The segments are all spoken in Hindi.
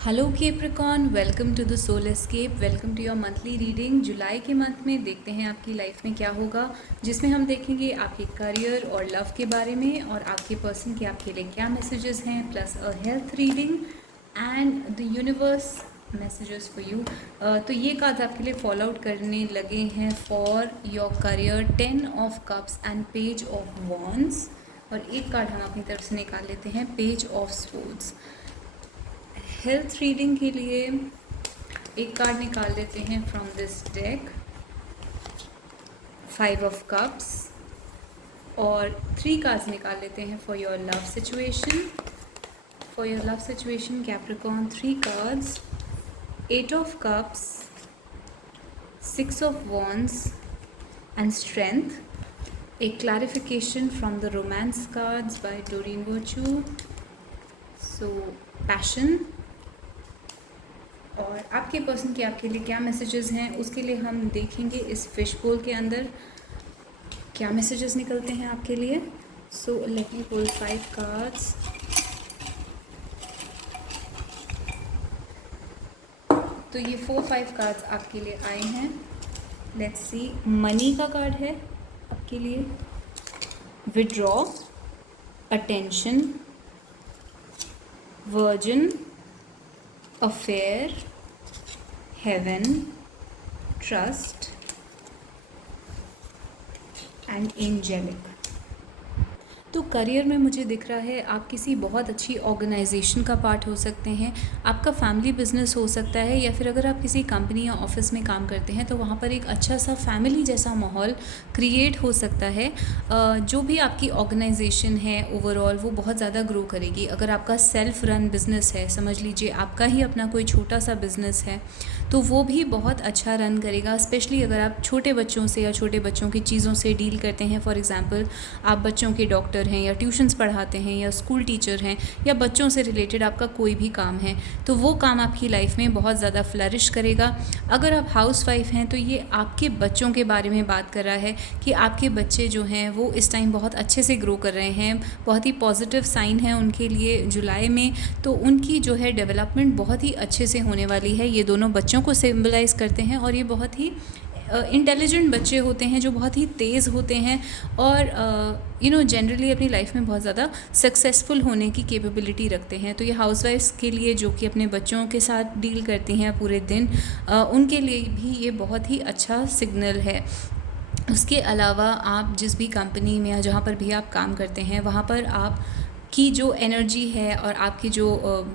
Hello Capricorn, welcome to the soul escape. Welcome to your monthly reading. जुलाई के मंथ में देखते हैं आपकी लाइफ में क्या होगा, जिसमें हम देखेंगे आपके करियर और लव के बारे में और आपके पर्सन के आपके लिए क्या मैसेजेस हैं, plus a health reading and the universe messages for you. तो ये कार्ड्स आपके लिए फॉलो आउट करने लगे हैं for your career, 10 of cups and page of wands. और एक कार्ड हम अपनी तरफ से निकाल लेते हैं, page of swords. Health reading के लिए एक कार्ड निकाल लेते हैं from this deck, 5 of cups, और 3 कार्ड्स निकाल लेते हैं for your love situation. For your love situation Capricorn, 3 cards, 8 of cups, 6 of wands and strength. एक clarification from the romance cards by Doreen Virtue. So passion, और आपके पर्सन के आपके लिए क्या मैसेजेस हैं उसके लिए हम देखेंगे इस फिश बोल के अंदर क्या मैसेजेस निकलते हैं आपके लिए। So let me pull 5 cards. तो ये 4-5 कार्ड्स आपके लिए आए हैं। Let's see. मनी का कार्ड है आपके लिए, withdraw, attention, virgin, affair, heaven, trust and angelic. तो करियर में मुझे दिख रहा है आप किसी बहुत अच्छी ऑर्गेनाइजेशन का पार्ट हो सकते हैं। आपका फैमिली बिजनेस हो सकता है, या फिर अगर आप किसी कंपनी या ऑफिस में काम करते हैं तो वहाँ पर एक अच्छा सा फैमिली जैसा माहौल क्रिएट हो सकता है। जो भी आपकी ऑर्गेनाइजेशन है ओवरऑल वो बहुत ज़्यादा ग्रो करेगी। अगर आपका सेल्फ रन बिज़नेस है, समझ लीजिए आपका ही अपना कोई छोटा सा बिज़नेस है, तो वो भी बहुत अच्छा रन करेगा। स्पेशली अगर आप छोटे बच्चों से या छोटे बच्चों की चीज़ों से डील करते हैं। फॉर एग्ज़ाम्पल आप बच्चों के डॉक्टर हैं, या ट्यूशन्स पढ़ाते हैं, या स्कूल टीचर हैं, या बच्चों से रिलेटेड आपका कोई भी काम है, तो वो काम आपकी लाइफ में बहुत ज़्यादा फ्लरिश करेगा। अगर आप हाउस वाइफ हैं तो ये आपके बच्चों के बारे में बात कर रहा है कि आपके बच्चे जो हैं वो इस टाइम बहुत अच्छे से ग्रो कर रहे हैं। बहुत ही पॉजिटिव साइन है उनके लिए जुलाई में। तो उनकी जो है डेवलपमेंट बहुत ही अच्छे से होने वाली है। ये दोनों बच्चों को सिम्बलाइज़ करते हैं, और ये बहुत ही इंटेलिजेंट बच्चे होते हैं जो बहुत ही तेज़ होते हैं, और जनरली अपनी लाइफ में बहुत ज़्यादा सक्सेसफुल होने की कैपेबिलिटी रखते हैं। तो ये हाउसवाइफ्स के लिए जो कि अपने बच्चों के साथ डील करती हैं पूरे दिन, उनके लिए भी ये बहुत ही अच्छा सिग्नल है। उसके अलावा आप जिस भी कंपनी में या जहाँ पर भी आप काम करते हैं वहाँ पर आप की जो एनर्जी है और आपकी जो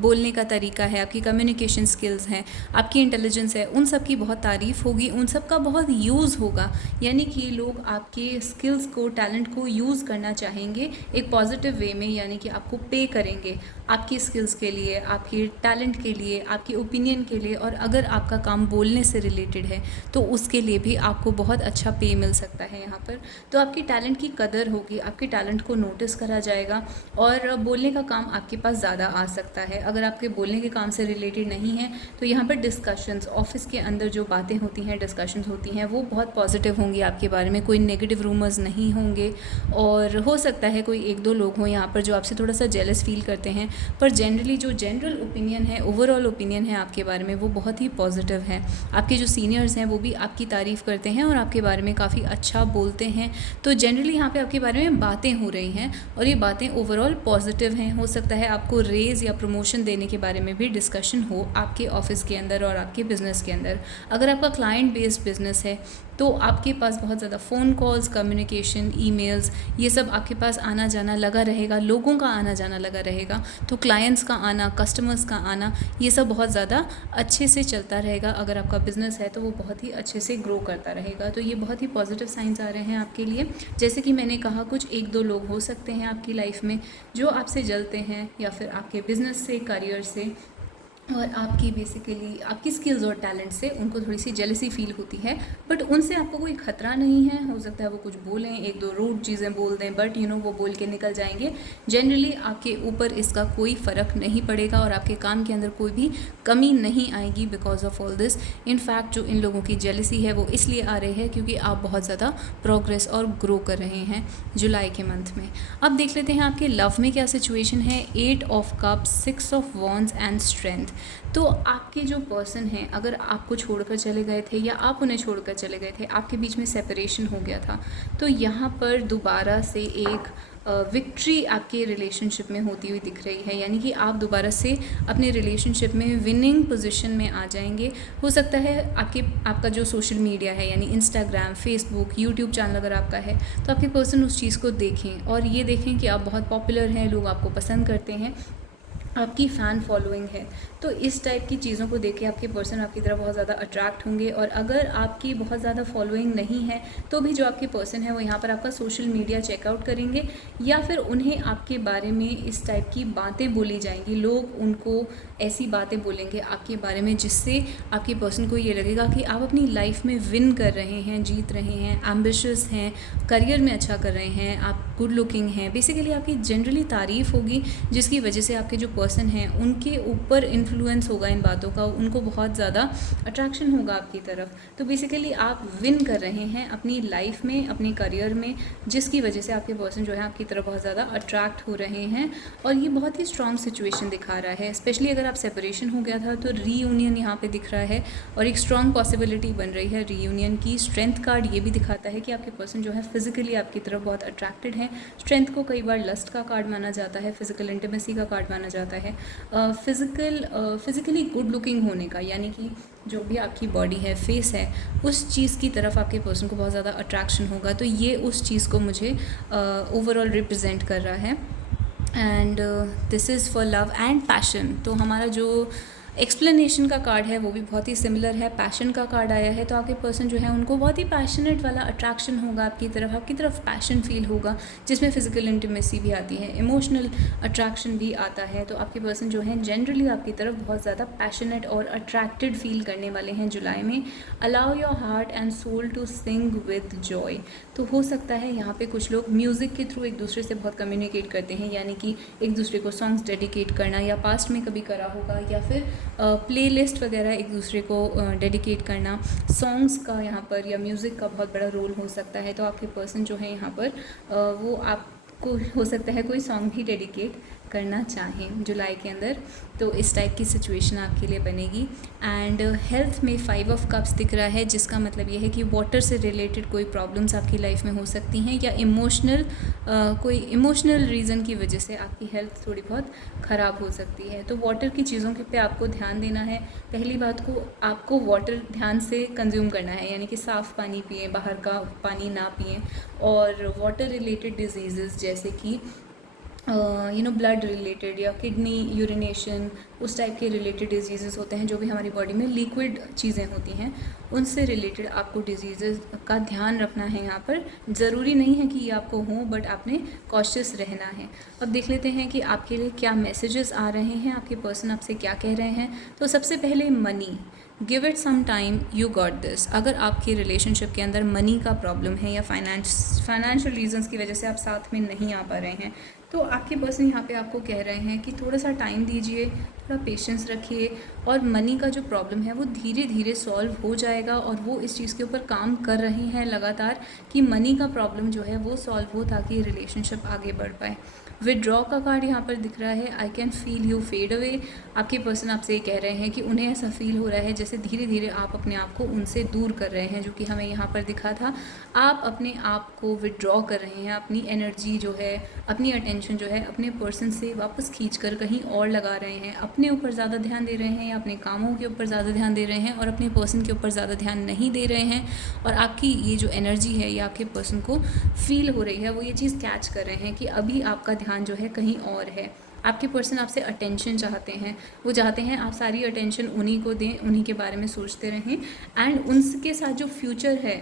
बोलने का तरीका है, आपकी कम्युनिकेशन स्किल्स हैं, आपकी इंटेलिजेंस है, उन सब की बहुत तारीफ़ होगी, उन सब का बहुत यूज़ होगा। यानी कि लोग आपके स्किल्स को, टैलेंट को यूज़ करना चाहेंगे एक पॉजिटिव वे में, यानी कि आपको पे करेंगे आपकी स्किल्स के लिए, आपके टैलेंट के लिए, आपके ओपिनियन के लिए। और अगर आपका काम बोलने से रिलेटेड है तो उसके लिए भी आपको बहुत अच्छा पे मिल सकता है यहाँ पर। तो आपकी टैलेंट की कदर होगी, आपके टैलेंट को नोटिस करा जाएगा, और बोलने का काम आपके पास ज़्यादा आ सकता है। अगर आपके बोलने के काम से रिलेटेड नहीं है तो यहाँ पर डिस्कशंस, ऑफिस के अंदर जो बातें होती हैं, डिस्कशंस होती हैं, वो बहुत पॉजिटिव होंगी आपके बारे में। कोई नेगेटिव रूमर्स नहीं होंगे, और हो सकता है कोई 1-2 लोग हों यहाँ पर जो आपसे थोड़ा सा जेलस फील करते हैं, पर जनरली जो जनरल ओपिनियन है, ओवरऑल ओपिनियन है आपके बारे में, वो बहुत ही पॉजिटिव है। आपके जो सीनियर्स हैं वो भी आपकी तारीफ़ करते हैं और आपके बारे में काफ़ी अच्छा बोलते हैं। तो जनरली यहाँ पे आपके बारे में बातें हो रही हैं, और ये बातें ओवरऑल पॉजिटिव हैं। हो सकता है आपको रेज़ या प्रमोशन देने के बारे में भी डिस्कशन हो आपके ऑफिस के अंदर और आपके बिज़नेस के अंदर। अगर आपका क्लाइंट बेस्ड बिज़नेस है तो आपके पास बहुत ज़्यादा फ़ोन कॉल्स, कम्युनिकेशन, ईमेल्स, ये सब आपके पास आना जाना लगा रहेगा, लोगों का आना जाना लगा रहेगा। तो क्लाइंट्स का आना, कस्टमर्स का आना, ये सब बहुत ज़्यादा अच्छे से चलता रहेगा। अगर आपका बिज़नेस है तो वो बहुत ही अच्छे से ग्रो करता रहेगा। तो ये बहुत ही पॉजिटिव साइंस आ रहे हैं आपके लिए। जैसे कि मैंने कहा, कुछ 1-2 लोग हो सकते हैं आपकी लाइफ में जो आपसे जलते हैं, या फिर आपके बिज़नेस से, करियर से, और आपकी बेसिकली आपकी स्किल्स और टैलेंट से उनको थोड़ी सी जेलसी फील होती है। बट उनसे आपको कोई ख़तरा नहीं है। हो सकता है वो कुछ बोलें, 1-2 रूड चीज़ें बोल दें, बट वो बोल के निकल जाएंगे। जनरली आपके ऊपर इसका कोई फ़र्क नहीं पड़ेगा, और आपके काम के अंदर कोई भी कमी नहीं आएगी because of all this. In fact जो इन लोगों की जेलसी है वो इसलिए आ रही है क्योंकि आप बहुत ज़्यादा प्रोग्रेस और ग्रो कर रहे हैं जुलाई के मंथ में। अब देख लेते हैं आपके लव में क्या सिचुएशन है। 8 of cups, 6 of wands and strength. तो आपके जो पर्सन हैं, अगर आपको छोड़कर चले गए थे या आप उन्हें छोड़कर चले गए थे, आपके बीच में सेपरेशन हो गया था, तो यहाँ पर दोबारा से एक विक्ट्री आपके रिलेशनशिप में होती हुई दिख रही है। यानी कि आप दोबारा से अपने रिलेशनशिप में विनिंग पोजीशन में आ जाएंगे। हो सकता है आपका जो सोशल मीडिया है, यानी इंस्टाग्राम, फेसबुक, यूट्यूब चैनल अगर आपका है, तो आपके पर्सन उस चीज़ को देखें और ये देखें कि आप बहुत पॉपुलर हैं, लोग आपको पसंद करते हैं, आपकी फ़ैन फॉलोइंग है। तो इस टाइप की चीज़ों को देख के आपके पर्सन आपकी तरफ बहुत ज़्यादा अट्रैक्ट होंगे। और अगर आपकी बहुत ज़्यादा फॉलोइंग नहीं है तो भी जो आपके पर्सन है वो यहाँ पर आपका सोशल मीडिया चेकआउट करेंगे, या फिर उन्हें आपके बारे में इस टाइप की बातें बोली जाएंगी। लोग उनको ऐसी बातें बोलेंगे आपके बारे में जिससे आपके पर्सन को ये लगेगा कि आप अपनी लाइफ में विन कर रहे हैं, जीत रहे हैं, एम्बिशियस हैं, करियर में अच्छा कर रहे हैं, आप गुड लुकिंग हैं। बेसिकली आपकी जनरली तारीफ़ होगी, जिसकी वजह से आपके जो पर्सन हैं उनके ऊपर इन्फ्लुएंस होगा इन बातों का, उनको बहुत ज़्यादा अट्रैक्शन होगा आपकी तरफ। तो बेसिकली आप विन कर रहे हैं अपनी लाइफ में, अपने करियर में, जिसकी वजह से आपके पर्सन जो है आपकी तरफ बहुत ज़्यादा अट्रैक्ट हो रहे हैं। और ये बहुत ही स्ट्रॉन्ग सिचुएशन दिखा रहा है। स्पेशली अगर आप सेपरेशन हो गया था तो रीयूनियन यहाँ पे दिख रहा है और एक स्ट्रॉन्ग पॉसिबिलिटी बन रही है रीयूनियन की। स्ट्रेंथ कार्ड ये भी दिखाता है कि आपके पर्सन जो है फिजिकली आपकी तरफ बहुत अट्रैक्टेड है। स्ट्रेंथ को कई बार लस्ट का कार्ड माना जाता है, फिजिकल इंटीमेसी का कार्ड माना जाता है, फिजिकली गुड लुकिंग होने का, यानी कि जो भी आपकी बॉडी है, फेस है, उस चीज़ की तरफ आपके पर्सन को बहुत ज़्यादा अट्रैक्शन होगा। तो ये उस चीज़ को मुझे ओवरऑल रिप्रेजेंट कर रहा है। And this is for love and passion. तो हमारा जो एक्सप्लेनेशन का कार्ड है वो भी बहुत ही सिमिलर है। पैशन का कार्ड आया है, तो आपके पर्सन जो है उनको बहुत ही पैशनेट वाला अट्रैक्शन होगा आपकी तरफ पैशन फील होगा, जिसमें फिजिकल इंटीमेसी भी आती है, इमोशनल अट्रैक्शन भी आता है। तो आपके पर्सन जो है जनरली आपकी तरफ बहुत ज़्यादा पैशनेट और अट्रैक्टेड फील करने वाले हैं जुलाई में। Allow your heart and soul to sing with joy. तो हो सकता है यहाँ पे कुछ लोग म्यूज़िक के थ्रू एक दूसरे से बहुत कम्युनिकेट करते हैं, यानी कि एक दूसरे को सॉन्ग्स डेडिकेट करना, या पास्ट में कभी करा होगा, या फिर प्लेलिस्ट वगैरह एक दूसरे को डेडिकेट करना। सॉन्ग्स का यहाँ पर या म्यूज़िक का बहुत बड़ा रोल हो सकता है। तो आपके पर्सन जो है यहाँ पर वो आपको हो सकता है कोई सॉन्ग भी डेडिकेट करना चाहें जुलाई के अंदर। तो इस टाइप की सिचुएशन आपके लिए बनेगी। एंड हेल्थ में 5 ऑफ कप्स दिख रहा है, जिसका मतलब ये है कि वाटर से रिलेटेड कोई प्रॉब्लम्स आपकी लाइफ में हो सकती हैं, या कोई इमोशनल रीज़न की वजह से आपकी हेल्थ थोड़ी बहुत ख़राब हो सकती है। तो वाटर की चीज़ों के पे आपको ध्यान देना है। पहली बात को आपको वाटर ध्यान से कंज्यूम करना है, यानी कि साफ़ पानी पिएँ, बाहर का पानी ना पिएँ। और वाटर रिलेटेड डिजीज़ जैसे कि ब्लड रिलेटेड या किडनी यूरिनेशन, उस टाइप के रिलेटेड डिजीज़ होते हैं, जो भी हमारी बॉडी में लिक्विड चीज़ें होती हैं, उनसे रिलेटेड आपको डिजीज़ का ध्यान रखना है। यहाँ पर ज़रूरी नहीं है कि ये आपको हो, बट आपने कॉशियस रहना है। अब देख लेते हैं कि आपके लिए क्या मैसेजेस आ रहे हैं, आपके पर्सन आपसे क्या कह रहे हैं। तो सबसे पहले money, give it some time, you got this. अगर आपके रिलेशनशिप के अंदर मनी का प्रॉब्लम है या फाइनेंशियल रीजंस की वजह से आप साथ में नहीं आ पा रहे हैं, तो आपके पर्सन यहाँ पे आपको कह रहे हैं कि थोड़ा सा टाइम दीजिए, थोड़ा पेशेंस रखिए, और मनी का जो प्रॉब्लम है वो धीरे धीरे सॉल्व हो जाएगा। और वो इस चीज़ के ऊपर काम कर रहे हैं लगातार कि मनी का प्रॉब्लम जो है वो सॉल्व हो, ताकि रिलेशनशिप आगे बढ़ पाए। विदड्रॉ का कार्ड यहाँ पर दिख रहा है, I can feel you fade away. आपके पर्सन आपसे ये कह रहे हैं कि उन्हें ऐसा फील हो रहा है जैसे धीरे धीरे आप अपने आप को उनसे दूर कर रहे हैं, जो कि हमें यहाँ पर दिखा था। आप अपने आप को विदड्रॉ कर रहे हैं, अपनी एनर्जी जो है, अपनी अटेंशन जो है अपने पर्सन से वापस खींच कर कहीं और लगा रहे हैं, अपने ऊपर ज़्यादा ध्यान दे रहे हैं, या अपने कामों के ऊपर ज़्यादा ध्यान दे रहे हैं, और अपने पर्सन के ऊपर ज़्यादा ध्यान नहीं दे रहे हैं। और आपकी ये जो एनर्जी है, ये आपके पर्सन को फील हो रही है, वो ये चीज़ कैच कर रहे हैं कि अभी आपका ध्यान जो है कहीं और है। आपके पर्सन आपसे अटेंशन चाहते हैं, वो चाहते हैं आप सारी अटेंशन उन्हीं को दें, उन्हीं के बारे में सोचते रहें, एंड उनके साथ जो फ्यूचर है,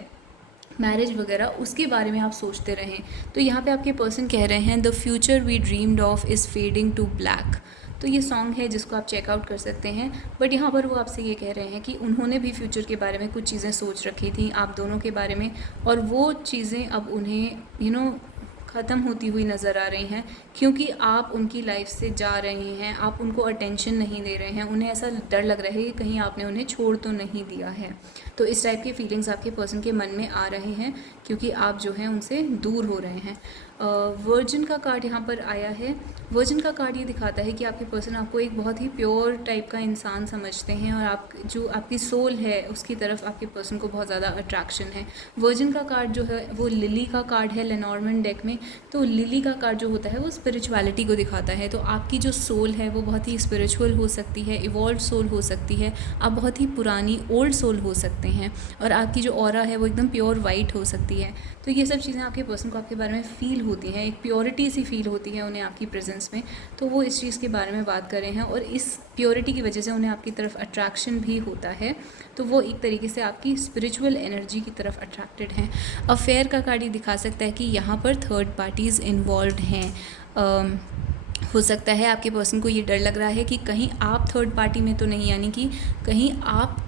मैरिज वगैरह, उसके बारे में आप सोचते रहें। तो यहाँ पे आपके पर्सन कह रहे हैं the future we dreamed of is fading to black. तो ये सॉन्ग है जिसको आप चेकआउट कर सकते हैं। बट यहाँ पर वो आपसे ये कह रहे हैं कि उन्होंने भी फ्यूचर के बारे में कुछ चीज़ें सोच रखी थी आप दोनों के बारे में, और वो चीज़ें अब उन्हें ख़त्म होती हुई नज़र आ रही हैं, क्योंकि आप उनकी लाइफ से जा रहे हैं, आप उनको अटेंशन नहीं दे रहे हैं, उन्हें ऐसा डर लग रहा है कि कहीं आपने उन्हें छोड़ तो नहीं दिया है। तो इस टाइप की फीलिंग्स आपके पर्सन के मन में आ रहे हैं, क्योंकि आप जो हैं उनसे दूर हो रहे हैं। वर्जिन का कार्ड यहाँ पर आया है। वर्जिन का कार्ड ये दिखाता है कि आपके पर्सन आपको एक बहुत ही प्योर टाइप का इंसान समझते हैं और आप जो आपकी सोल है उसकी तरफ आपके पर्सन को बहुत ज़्यादा अट्रैक्शन है। वर्जिन का कार्ड जो है वो लिली का कार्ड है लेनॉर्मन डेक में। तो लिली का कार्ड जो होता है वो स्पिरिचुअलिटी को दिखाता है। तो आपकी जो सोल है वो बहुत ही स्पिरिचुअल हो सकती है, इवॉल्व सोल हो सकती है, आप बहुत ही पुरानी ओल्ड सोल हो सकते हैं और आपकी जो ऑरा है वो एकदम प्योर वाइट हो सकती है। तो ये सब चीज़ें आपके पर्सन को आपके बारे में फ़ील होती हैं, एक प्योरिटी सी फील होती है उन्हें आपकी प्रेजेंस में। तो वो इस चीज़ के बारे में बात कर रहे हैं और इस प्योरिटी की वजह से उन्हें आपकी तरफ अट्रैक्शन भी होता है। तो वो एक तरीके से आपकी स्पिरिचुअल एनर्जी की तरफ अट्रैक्टेड हैं। अफेयर का कार्ड ये दिखा सकता है कि यहाँ पर थर्ड पार्टीज़ इन्वॉल्व हैं। हो सकता है आपके पर्सन को ये डर लग रहा है कि कहीं आप थर्ड पार्टी में तो नहीं, यानी कि कहीं आप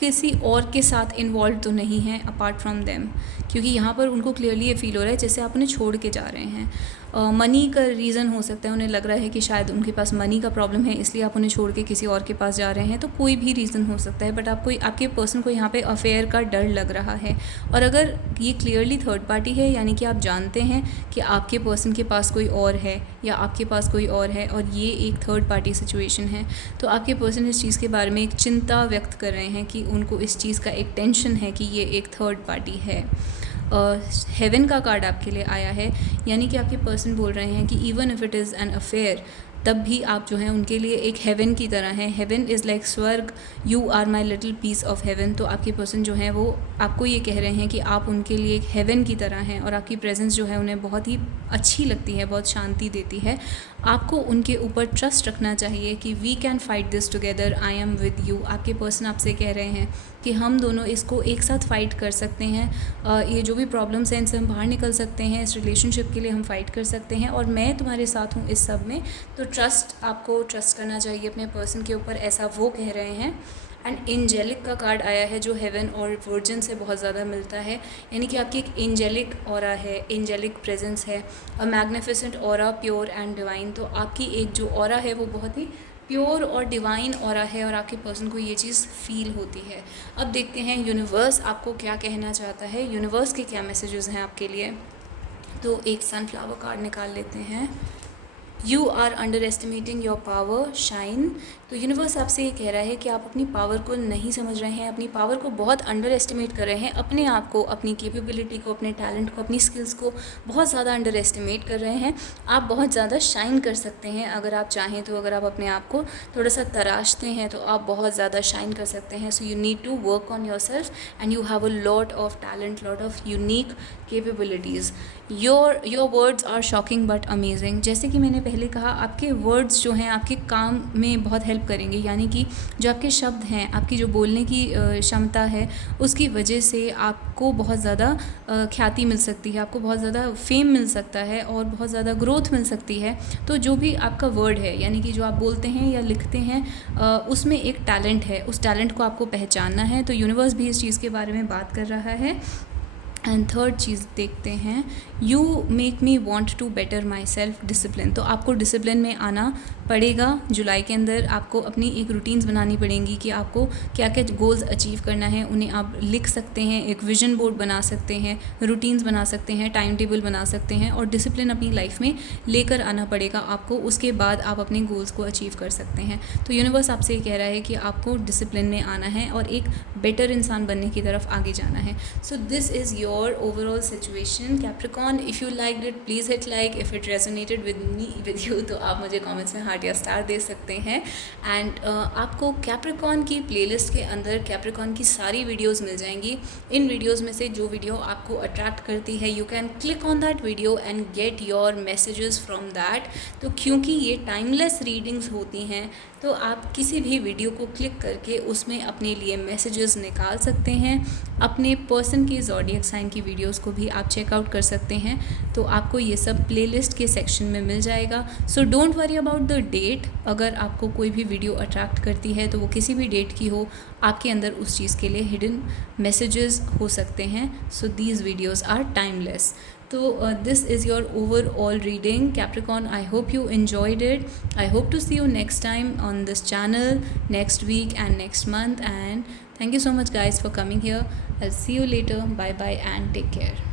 किसी और के साथ इन्वॉल्व तो नहीं हैं अपार्ट फ्रॉम देम, क्योंकि यहाँ पर उनको क्लियरली ये फील हो रहा है जैसे आप उन्हें छोड़ के जा रहे हैं। मनी का रीज़न हो सकता है, उन्हें लग रहा है कि शायद उनके पास मनी का प्रॉब्लम है इसलिए आप उन्हें छोड़ के किसी और के पास जा रहे हैं। तो कोई भी रीज़न हो सकता है, बट आपको आपके पर्सन को यहाँ पे अफेयर का डर लग रहा है। और अगर ये क्लियरली थर्ड पार्टी है, यानी कि आप जानते हैं कि आपके पर्सन के पास कोई और है या आपके पास कोई और है और ये एक थर्ड पार्टी सिचुएशन है, तो आपके पर्सन इस चीज़ के बारे में एक चिंता व्यक्त कर रहे हैं कि उनको इस चीज़ का एक टेंशन है कि ये एक थर्ड पार्टी है। हेवन का कार्ड आपके लिए आया है, यानी कि आपके पर्सन बोल रहे हैं कि even if it is an affair, तब भी आप जो हैं उनके लिए एक हेवन की तरह हैं। हेवन इज़ लाइक स्वर्ग, you are my little piece of heaven. तो आपके पर्सन जो हैं वो आपको ये कह रहे हैं कि आप उनके लिए एक हेवन की तरह हैं और आपकी प्रेजेंस जो है उन्हें बहुत ही अच्छी लगती है, बहुत शांति देती है। आपको उनके ऊपर ट्रस्ट रखना चाहिए कि we can fight this together, I am with you. आपके पर्सन आपसे कह रहे हैं कि हम दोनों इसको एक साथ फ़ाइट कर सकते हैं, ये जो भी प्रॉब्लम्स हैं इनसे हम बाहर निकल सकते हैं, इस रिलेशनशिप के लिए हम फ़ाइट कर सकते हैं और मैं तुम्हारे साथ हूँ इस सब में। तो आपको ट्रस्ट करना चाहिए अपने पर्सन के ऊपर, ऐसा वो कह रहे हैं। एंड एंजेलिक का कार्ड आया है जो हेवन और वर्जिन से बहुत ज़्यादा मिलता है, यानी कि आपकी एक एंजेलिक ऑरा है, एंजेलिक प्रेजेंस है, अ magnificent aura, pure and divine. तो आपकी एक जो ऑरा है वो बहुत ही प्योर और डिवाइन ऑरा है और आपके पर्सन को ये चीज़ फील होती है। अब देखते हैं यूनिवर्स आपको क्या कहना चाहता है, यूनिवर्स के क्या मैसेजेस हैं आपके लिए। तो एक सनफ्लावर कार्ड निकाल लेते हैं। You are underestimating your power, shine. तो यूनिवर्स आपसे ये कह रहा है कि आप अपनी पावर को नहीं समझ रहे हैं, अपनी पावर को बहुत अंडर एस्टिमेट कर रहे हैं, अपने आप को, अपनी कैपेबिलिटी को, अपने टैलेंट को, अपनी स्किल्स को बहुत ज़्यादा अंडर एस्टिमेट कर रहे हैं। आप बहुत ज़्यादा शाइन कर सकते हैं अगर आप चाहें तो, अगर आप अपने आप को थोड़ा सा तराशते हैं तो आप बहुत ज़्यादा शाइन कर सकते हैं। So you need to work on yourself and you have a lot of talent, lot of unique capabilities. Your words are shocking but amazing. जैसे कि मैंने पहले कहा, आपके वर्ड्स जो हैं आपके काम में बहुत हेल्प करेंगे, यानी कि जो आपके शब्द हैं, आपकी जो बोलने की क्षमता है, उसकी वजह से आपको बहुत ज़्यादा ख्याति मिल सकती है, आपको बहुत ज़्यादा फेम मिल सकता है और बहुत ज़्यादा ग्रोथ मिल सकती है। तो जो भी आपका वर्ड है, यानी कि जो आप बोलते हैं या लिखते हैं, उसमें एक टैलेंट है, उस टैलेंट को आपको पहचानना है। तो यूनिवर्स भी इस चीज़ के बारे में बात कर रहा है। एंड थर्ड चीज़ देखते हैं, you make me want to better myself, discipline. तो आपको डिसिप्लिन में आना पड़ेगा। जुलाई के अंदर आपको अपनी एक रूटीन्स बनानी पड़ेंगी कि आपको क्या क्या गोल्स अचीव करना है, उन्हें आप लिख सकते हैं, एक विजन बोर्ड बना सकते हैं, रूटीन्स बना सकते हैं, टाइम टेबल बना सकते हैं और डिसिप्लिन अपनी लाइफ में लेकर आना पड़ेगा आपको। उसके बाद आप अपने गोल्स को अचीव कर सकते हैं। तो यूनिवर्स आपसे ये कह रहा है कि आपको डिसिप्लिन में आना है और एक बेटर इंसान बनने की तरफ आगे जाना है। So this is your overall situation Capricorn. If you like it please hit like, if it resonated with you तो आप मुझे कमेंट्स में हार्ट या स्टार दे सकते हैं। एंड आपको कैप्रिकॉर्न की प्लेलिस्ट के अंदर कैप्रिकॉर्न की सारी वीडियोस मिल जाएंगी। इन वीडियोस में से जो वीडियो आपको अट्रैक्ट करती है, you can click on that video and get your messages from that. तो क्योंकि ये टाइमलेस रीडिंग्स होती हैं, तो आप किसी भी वीडियो को क्लिक करके उसमें अपने लिए मैसेजेस निकाल सकते हैं। अपने पर्सन के ज़ोडिएक साइन की वीडियोस को भी आप चेकआउट कर सकते हैं। तो आपको ये सब प्लेलिस्ट के सेक्शन में मिल जाएगा। So don't worry about the date. अगर आपको कोई भी वीडियो अट्रैक्ट करती है तो वो किसी भी डेट की हो, आपके अंदर उस चीज़ के लिए हिडन मैसेजेस हो सकते हैं। So these videos are timeless. So this is your overall reading, Capricorn. I hope you enjoyed it. I hope to see you next time on this channel, next week and next month. And thank you so much guys for coming here. I'll see you later. Bye bye and take care.